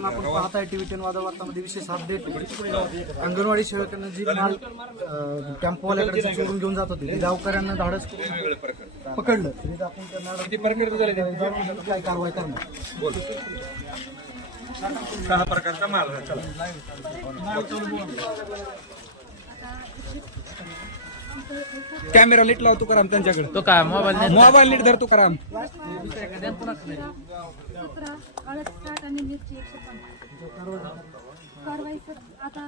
मित्रांनो आपण पाहताय टीव्ही टेन विशेष अपडेट अंगणवाडी सेवकांना जी माल टेम्पोवाल्याकडे चोरून घेऊन जात होते ते गावकऱ्यांना धाडस करून पकडलं. तरी आपण त्यांना काय कारवाई करणार? सहा प्रकारचा माल कॅमेरा नीट लावतो कराम त्यांच्याकडे. तो काय मोबाईल मोबाईल नीट धरतो कराम सतरा हळद साठ आणि मिरची एकशे पन्नास कारवाई सर आता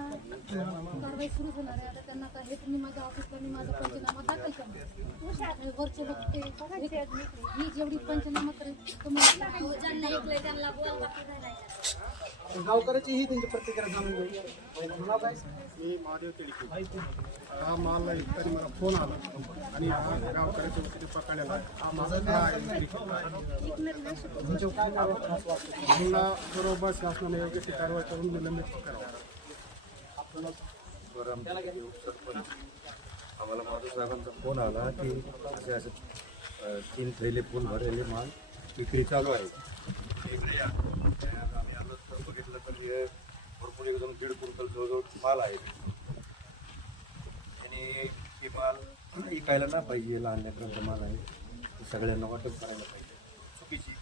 कारवाई सुरू होणार आहे आता त्यांना आता हे तुम्ही माझ्या ऑफिसला मी माझा पंचनामा दाखल करणार. वरचे लोक ते ही जेवढी पंचनामा करेल तुम्ही ज्यांना ऐकलंय त्यांना बोलावं गावकऱ्याची ही त्यांची प्रतिक्रिया जाणून घेऊया नाव काय? मी महादेव केळकी हा माल नाही तरी मला फोन आला आणि हा गावकऱ्याच्या वतीने पकडलेला आहे. हा माझा? त्यांना बरोबर शासनाने योग्य ती कारवाई करून निलंबित करावं आम्हाला माधव साहेबांचा फोन आला की असे असे तीन थैले फुल भरलेले माल विक्री चालू आहे इकडे या. आणि आम्ही आलो तर बघितलं तर हे भरपूर एकदम दीड क्विंटल जवळजवळ माल आहे. आणि हे माल विकायला ना पाहिजे लहान लेकरांचा माल आहे. ते सगळ्यांना वाटप करायला पाहिजे. चुकीची.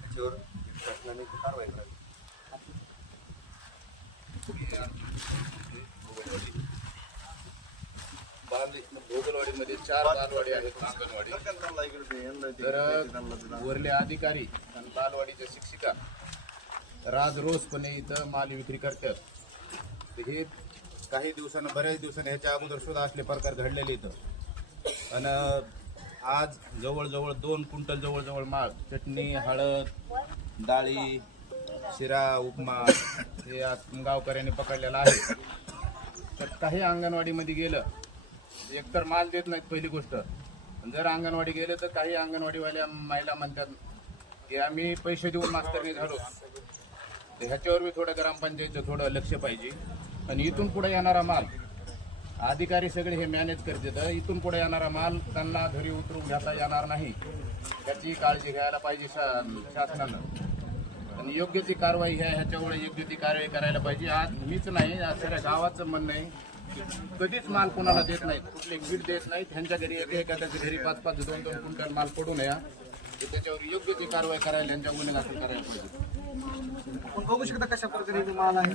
त्याच्यावर शासनाने कारवाई करावी. भोगलवाडीमध्ये चार बालवाडी आहेत अंगणवाडी. तर वरले अधिकारी आणि बालवाडीच्या शिक्षिका राज रोजपणे इथं माल विक्री करतात. हे काही दिवसानं बऱ्याच दिवसानं ह्याच्या अगोदर सुद्धा असले प्रकार घडलेले इथं. आणि आज जवळजवळ दोन क्विंटल जवळजवळ माल चटणी हळद डाळी शिरा उपमा हे आज गावकऱ्यांनी पकडलेलं आहे. तर काही अंगणवाडीमध्ये गेलं एकतर माल देत नाहीत पहिली गोष्ट. जर अंगणवाडी गेलं तर काही अंगणवाडीवाल्या महिला म्हणतात की आम्ही पैसे देऊन मास्तरनी झालो. तर ह्याच्यावर बी थोडं ग्रामपंचायतचं थोडं लक्ष पाहिजे. आणि इथून पुढे येणारा माल अधिकारी सगळे हे मॅनेज करतात. इथून पुढे येणारा माल त्यांना घरी उतरून घेता येणार नाही. त्याची काळजी घ्यायला पाहिजे शा- शासनानं. आणि योग्य ती कारवाई ह्या ह्याच्यामुळे योग्य ती कारवाई करायला पाहिजे. आज मीच नाही आज सगळ्या गावाचं म्हणणं आहे कधीच माल कोणाला देत नाहीत कुठले किट देत नाहीत. त्यांच्या घरी एक एखाद्याच्या घरी पाच पाच दोन दोन क्विंटल माल पडू नये त्याच्यावर योग्य ती कारवाई करायला यांच्या गुन्हे दाखल करायला पाहिजे आपण बघू शकता कशा प्रकारे इथे माल आहे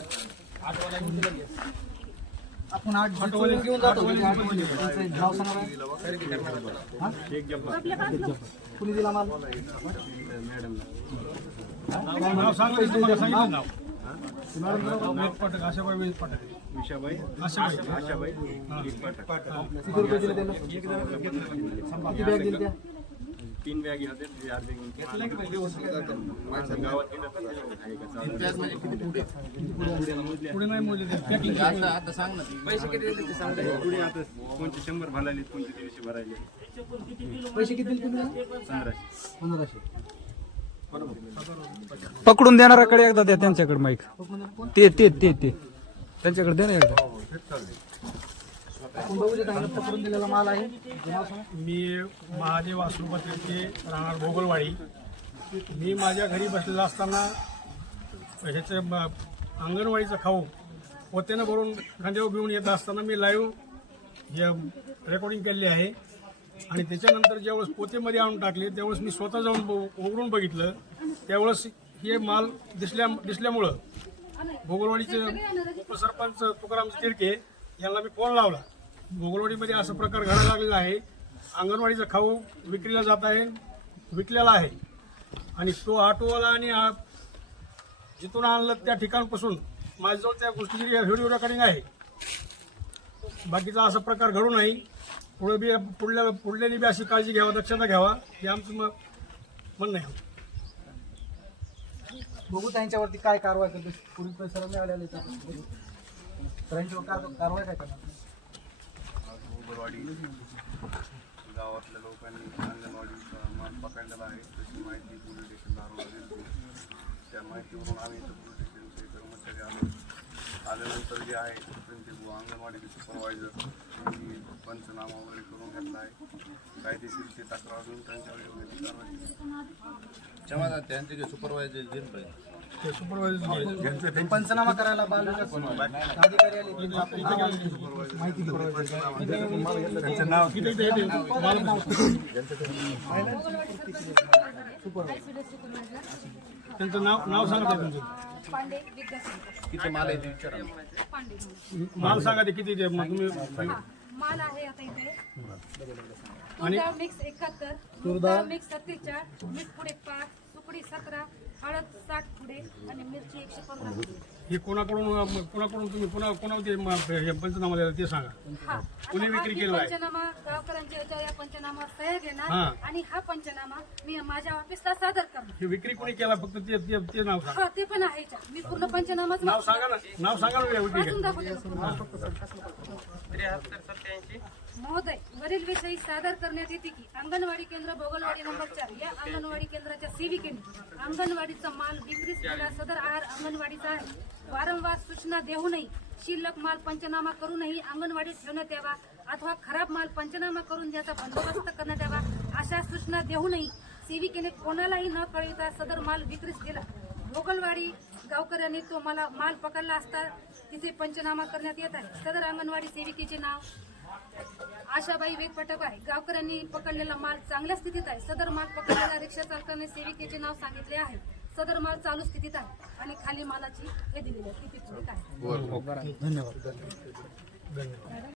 आपण आठ घेऊन जातो. त्यांचं नाव सांगा बरं. हा? कुणी दिला माल नाव सांगा पैसे मला सांगितलं नाव विशाबाई आशाबाई किती रुपये दिले त्याला किती बॅग दिली त्या तीन बॅग होते चार त्यात म्हणजे किती पुढे. पुढे नाही मोजले. पॅकिंग आता आता सांग ना ती. पैसे किती देते ते सांग. पुढे आता कोणते शंभर भरायले कोणते दीडशे भरायले पैसे किती तुम्ही पंधराशे. पकडून देणाऱ्याकडे एकदा द्या त्यांच्याकडे माईक ते ते ते ते. त्यांच्याकडे द्या ना एकदा. आपण बघू पकडून दिलेला माल आहे. मी महादेव आसुपत्रेचे राहणार भोगलवाडी. मी माझ्या घरी बसलेला असताना ह्याचं अंगणवाडीचं खाऊ पोत्यानं भरून खांद्यावर घेऊन येत असताना मी लाईव्ह हे रेकॉर्डिंग केलेली आहे. आणि त्याच्यानंतर ज्यावेळेस पोतेमध्ये आणून टाकले त्यावेळेस मी स्वतः जाऊन ब- उघडून बघितलं. त्यावेळेस हे माल दिसल्या दिसल्यामुळं भोगलवाडीचे उपसरपंच तुकाराम तिडके यांना मी फोन लावला. भोगलवाडीमध्ये असा प्रकार घडायला लागलेला आहे. अंगणवाडीचा खाऊ विक्रीला जात आहे विकलेला आहे. आणि तो ऑटोवाला आणि हा जिथून आणलं त्या ठिकाणपासून माझ्याजवळ त्या गोष्टीची व्हिडिओ रेकॉर्डिंग आहे. बाकीचा असा प्रकार घडू नाही. पुढे बी पुढल्या पुढल्याने बी अशी काळजी घ्यावा दक्षता घ्यावा हे आमचं मग म्हणणं आहे. बघू त्यांच्यावरती काय कारवाई करतो पोलीस परिसरात मिळालेला आहे कारवाई काय करणार? उबरवाडी गावातल्या लोकांनी अंगणवाडीचा माल पकडलेला आहे. तशी माहिती पोलीस स्टेशन त्या माहितीवरून आम्ही इथं पोलीस स्टेशनचे कर्मचारी आलो. आल्यानंतर जे आहे त्यांचे अंगणवाडीचे सुपरवायझर पंचनामा वगैरे करून घेतला आहे. कायदेशीर ते तक्रार देऊन त्यांच्यावर योग्य कारवाई क्षमा त्यांचे जे सुपरवायझर जिंकले. पंचनामा करायला अधिकारी आले माहिती त्यांचं नाव नाव नाव सांगा तुमचं. पांडे विद्यासागर. किती माल आहे सांगा ते किती तुम्ही माल आहे आता इथे. तुरडाळ मिक्स एकाहत्तर मिक्स सत्तेचाळ मीठ पुढे पाच सुकडी सतरा हळद साठ पुढे आणि मिरची एकशे पंधरा पुढे हे कोणाकडून कोणाकडून तुम्ही कोणा कोणा ते म- हे पंचनामा दिला ते सांगा. हा. कोणी विक्री केला आहे? पंचनामा गावकऱ्यांच्या याच्या या पंचनामा सह्या घेणार हा. आणि हा पंचनामा मी माझ्या ऑफिसला सादर करणार. हे विक्री कोणी केला? फक्त ते ते ते नाव सांगा. हा ते पण आहे याच्यात. मी पूर्ण पंचनामाच नाव सांगा ना. नाव सांगा ना या विक्री वाचून दाखवते महोदय वरील विषयी सादर करण्यात येते की अंगणवाडी केंद्र भोगलवाडी नंबर चार या अंगणवाडी केंद्राच्या सेविकेने अंगणवाडीचा माल विक्रीस केला सदर आहार अंगणवाडीचा आहे. वारंवार सूचना देऊनही शिल्लक माल पंचनामा करूनही अंगणवाडीत ठेवण्यात यावा अथवा खराब माल पंचनामा करून त्याचा बंदोबस्त करण्यात यावा अशा सूचना देऊनही सेविकेने कोणालाही न कळविता सदर माल विक्रीस केला भोगलवाडी गावकऱ्यांनी तो मला माल पकडला असता तिथे पंचनामा करण्यात येत आहे. सदर अंगणवाडी सेविकेचे नाव आशाबाई वेगपटक आहे. गावकऱ्यांनी पकडलेला माल चांगल्या स्थितीत आहे. सदर माल पकडलेल्या रिक्षा चालकाने सेविकेचे नाव सांगितले आहे. सदर माल चालू स्थितीत आहे आणि खाली मालाची हे दिलेली आहे. किती आहे. धन्यवाद.